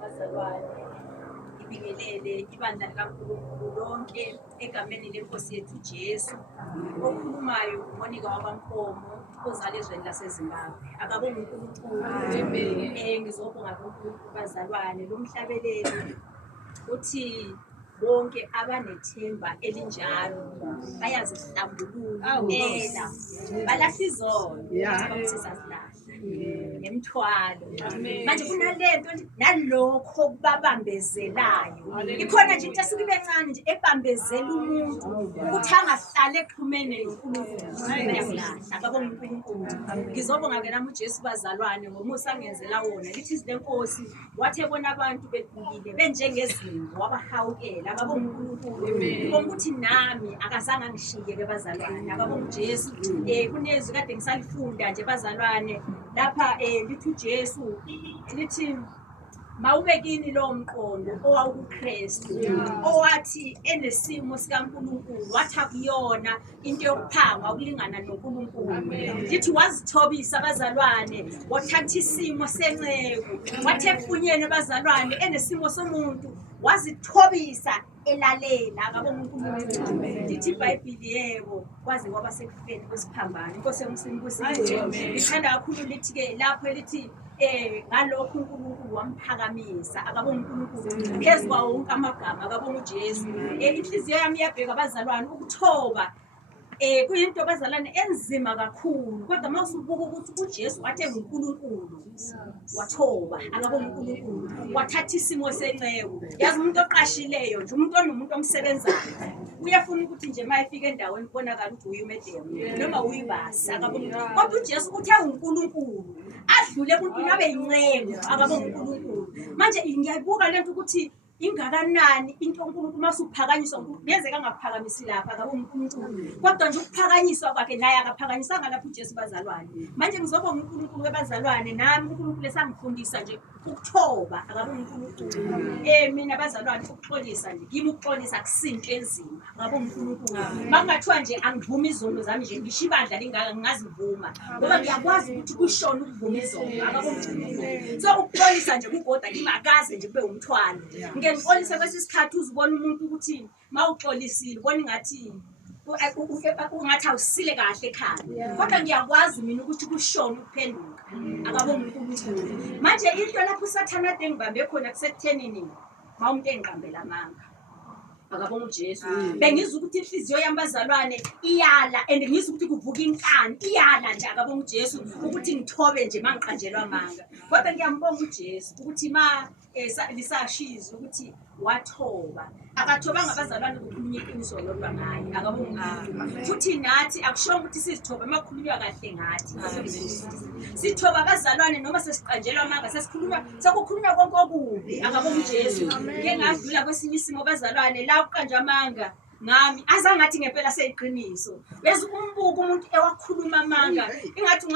Bazalwane, ibingelele ibandla likaNkulunkulu lonke egameni lenkosi yethu Jesu. Okhulumayo uMonica waKwaNkomo, ozala ezweni laseZimbabwe. Akabonge uNkulunkulu. Ngizobonga uNkulunkulu bazalwane. Lo mhlabeleli uthi bonke abanethemba elinjalo bayazihlambulula balahla izono abamthizazilahla nemthwalo. Manje kunalento nalokho kubabambezelayo. Ikhona nje into esuke ibe ncane nje ebambezela umuntu ukuthi angahlali exhumene noNkulunkulu. Akabonge uNkulunkulu. Ngizobonga ke nami uJesu bazalwane ngomusa angenzela wona. Lithi izwi lenkosi wathi ebona abantu begulile benjengezimvu wabahawukela. Akabonge uNkulunkulu. Ngibonga ukuthi nami akazange angishiye ke bazalwane. Akabonge uJesu. Kunezwi kade ngisalifunda nje bazalwane lapha lithi uJesu lithi mawubekini lo mqondo owawuKristu owathi enesimo sikaNkulunkulu wathi akuyona into yokuphanga ukulingana noNkulunkulu. Lithi wazithobisa bazalwane wathatha isimo senceku wathi efunyeni bazalwane enesimo somuntu wazithobisa elalela. Akabonge uNkulunkulu. Lithi iBhayibheli yebo kwaze kwaba sekufeni kwesiphambano. Inkosi yomsimbusile ngithanda kakhulu lithi ke lapho lithi ngalokho uNkulunkulu wamphakamisa. Akabonge uNkulunkulu phezu kwawo wonke amagama. Akabonge uJesu. Inhliziyo yami iyabheka abazalwane ukuthoba kuyinto bazalwane enzima kakhulu, kodwa mawusubuka ukuthi uJesu wathi uNkulunkulu wathoba. Akabonge uNkulunkulu. Wathatha isimo senceku. Yazi umuntu oqashileyo nje, umuntu onomuntu omsebenzayo uyafuna ukuthi nje mayefika endaweni kubonakala ukuthi uyimedemu noma uyibasi. Akabonge. Kodwa uJesu uthe uNkulunkulu adlule emuntwini abe yincengu. Akabonge uNkulunkulu. Manje ngiyayibuka lento ukuthi ingakanani into uNkulunkulu masuphakanyiswa ngiyenzeka ngaphakamisi lapha. Akabonge uNkulunkulu. Kodwa nje ukuphakanyiswa kwakhe naye akaphakanyisanga lapho uJesu bazalwane. Manje ngizobonga uNkulunkulu webazalwane nami uNkulunkulu esangifundisa nje ukuthoba. Akabonge uNkulunkulu. Mina bazalwane ukuxolisa nje kimi ukuxolisa akusinto enzima. Akabonge uNkulunkulu. Mangathiwa nje angivumi izono zami nje ngisho ibandla lingaka ngingazivuma ngoba ngiyakwazi ukuthi kushona ukuvuma izono. Akabonge uNkulunkulu. So ukuxolisa nje kugoda kimi akaze nje kube umthwalo. Ngiyixolisa kwesisikhathi uzibona umuntu ukuthi mawuxolisile ubona ingathi ungathi awusile kahle ekhaya, kodwa ngiyakwazi mina ukuthi kushona ukuphenduka. Akabonge uNkulunkulu. Manje into lapho uSathane ade ngibambe khona kusekuthenini mawumuntu engiqambela amanga. Akabonge uJesu. Bengizwa ukuthi inhliziyo yami bazalwane iyala and ngizwa ukuthi kuvuka inkani iyala nje. Akabonge uJesu ukuthi ngithobe nje mangiqanjelwa amanga, kodwa ngiyambonga uJesu ukuthi lisashiza ukuthi wathoba. Akathobanga abazalwane ukukhulunywa iqiniso lodwa ngaye. Akabonge uNkulunkulu. Futhi nathi akushongo ukuthi sizithobe makukhulunywa kahle ngathi. Sithoba abazalwane noma sesiqanjelwa amanga sekukhulunywa konke okubi. Akabonge uJesu. Ngeke ngadlula kwesinye isimo abazalwane la uqanja amanga ngami azangathi ngempela seyiqiniso. Bese umbuka umuntu ewakhuluma amanga ingathi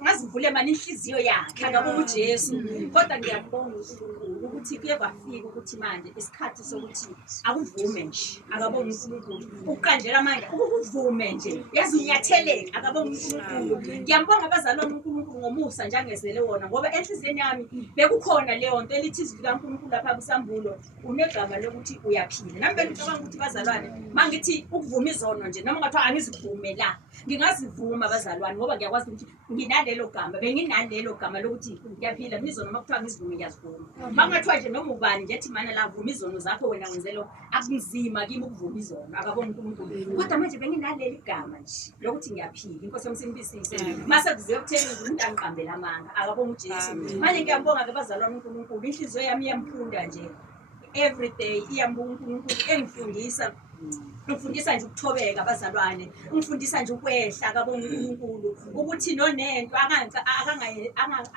ungazivule manje inhliziyo yakhe. Akabonge uJesu. Kodwa ngiyabonga uNkulunkulu ukuthi kuye kwafika ukuthi manje isikhathi sokuthi akuvume nje. Akabonge uNkulunkulu. Ukuqanjela amanga ukuvume nje yazi unyatheleka. Akabonge uNkulunkulu. Ngiyambonga abazalwane uNkulunkulu ngomusa nje angezele wona ngoba enhliziyweni yami bekukhona leyo nto elithi izwi likaNkulunkulu lapha kuSambulo unegama lokuthi uyaphila. Nami bengicabanga ukuthi bazalwane mangithi ukuvuma izono nje noma ngathiwa angizivume la ngingazivuma abazalwane ngoba ngiyakwazi ukuthi nginalelo gama benginalelo gama lokuthi ngiyaphila izono makuthiwa ngizivume ngiyazivuma. Mangathiwa nje noma ubani nje ethi mana la vuma izono zakho wena wenzelo akunzima kimi ukuvuma izono. Akabonge uNkulunkulu. Kodwa manje benginaleli gama nje lokuthi ngiyaphila. Inkosi yomsimbisise mase kuziwe kutheni umuntu angiqambela amanga. Akabonge uJesu. Manje ngiyambonga ke abazalwane uNkulunkulu. Inhliziyo yami iyamphunda nje every day iyambonga uNkulunkulu engifundisa ngifundisa nje ukuthobeka abazalwane, ngifundisa nje ukwehla. Akabonge uNkulunkulu ukuthi nonento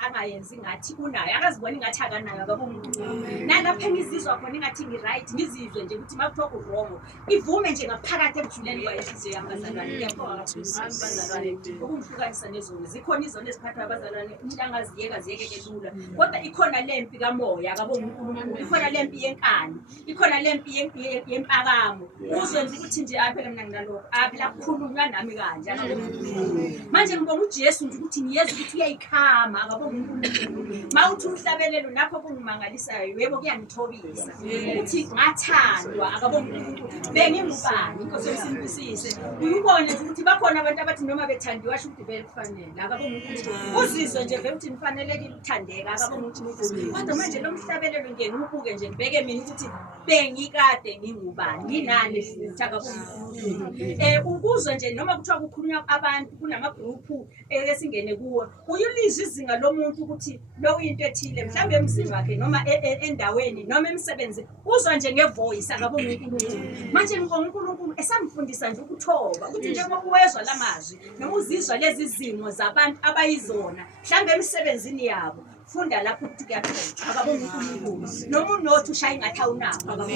angayenzi ngathi unayo akazibona ngathi akanayo. Akabonge uNkulunkulu. Nalapho engizizwa khona ngathi ngiright ngizizwe nje ukuthi makuthiwa uwrong ivume nje ngaphakathi ebujuleni kwayenhliziyo yami bazalwane. Ngiyabonga kakhulu bazalwane ukungihlukanisa nezono. Zikhona izono eziphatha abazalwane umuntu angaziyeke lula, kodwa ikhona lempi kamoya. Akabonge uNkulunkulu. Ikhona lempi yenkani, ikhona lempi yempakamo. Uzwenza ukuthi nje phela mina nginalokho phela kukhulunywa nami kanje akabonga uNkulunkulu manje ngibonga uJesu nje ukuthi ngiyeza ukuthi uyayikhama akabonga uNkulunkulu mawuthi umhlabelelo nakho kungimangalisayo yebo kuyangithobisa ukuthi ngathandwa akabonga uNkulunkulu bengingubani inkosi yomsimbisise uyibone ukuthi bakhona abantu abathi noma bethandiwa asho ukuthi vele kufanele akabonga uNkulunkulu uzizwe nje vele ukuthi nifanelekile ukuthandeka akabonga uNkulunkulu kodwa manje lo mhlabelelo nje ngibuke nje ngibeke mina ukuthi bengikade ngingubani nginani futhi akabonga uNkulunkulu ukuzwe nje noma kuthiwa kukhulunywa abantu kunamagroup esingene kuwo uyulizwa izinga lomuntu ukuthi lo into ethile mhlawumbe emzini wakhe noma endaweni noma emsebenzi uzwa nje ngevoice akabonga uNkulunkulu manje ngibonga uNkulunkulu esamfundisa nje ukuthoba ukuthi njengoba uwezwa lamazwi noma uzizwa lezi zimo zabantu abayizona mhlawumbe emsebenzini yabo funda lapho ukuthi kuyaxoxwa akabonga uNkulunkulu noma unothi ushaya ingathi awunakho akabonga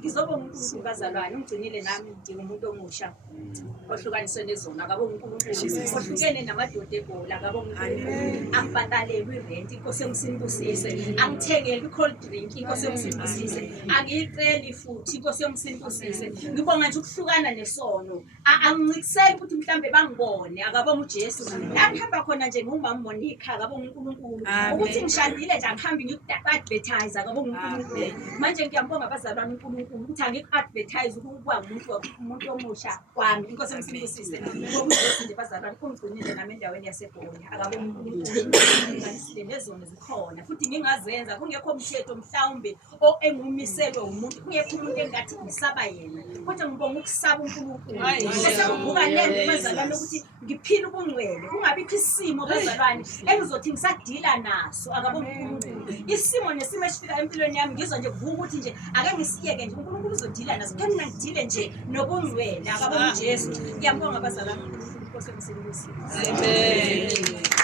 ngizobonga uNkulunkulu bazalwane ungigcinile nami ngingumuntu omusha ohlukaniswe nezona akabonga uNkulunkulu ohlukene namadoda ebhola akabonga uNkulunkulu angibhatalelwe irent inkosi yomsimbusise angithengele i-cold drink inkosi yomsimbusise angiyiceli futhi inkosi yomsimbusise ngibonga nje ukuhlukana nesono angincikiseli ukuthi mhlambe bangibone akabonga uJesu la ngihamba khona nje ngumama Monica akabonga uNkulunkulu ukuthi ngishadile nje angihambi ngikuadvertise akabonga uNkulunkulu manje ngiyambonga abazalwane uNkulunkulu ukuthi angiku-advertise ukuba umuntu omusha kwami inkosi yomsimbusise ngoba uJesu nje bazalwane ungigcinile nami endaweni yaseGoli akabonga uNkulunkulu nezona zikhona futhi ngingazenza kungekho umthetho mhlawumbe engumiselwe umuntu kungekho umuntu engathi ngisaba yena kodwa ngibonga ukusaba uNkulunkulu esengivuka lento bazalwane ukuthi ngiphile ubungcwele kungabikho isimo bazalwane engizothi ngisadila naso akabonga uNkulunkulu isimo nesimo esifika empilweni yami ngizwa nje kuvuka ukuthi nje ake ngisiyeke nje uNkulunkulu uzodila naso kepha mina ngidile nje nobungcwele akabonga uJesu ngiyambonga abazalwane uNkulunkulu inkosi yomsimbisise amen.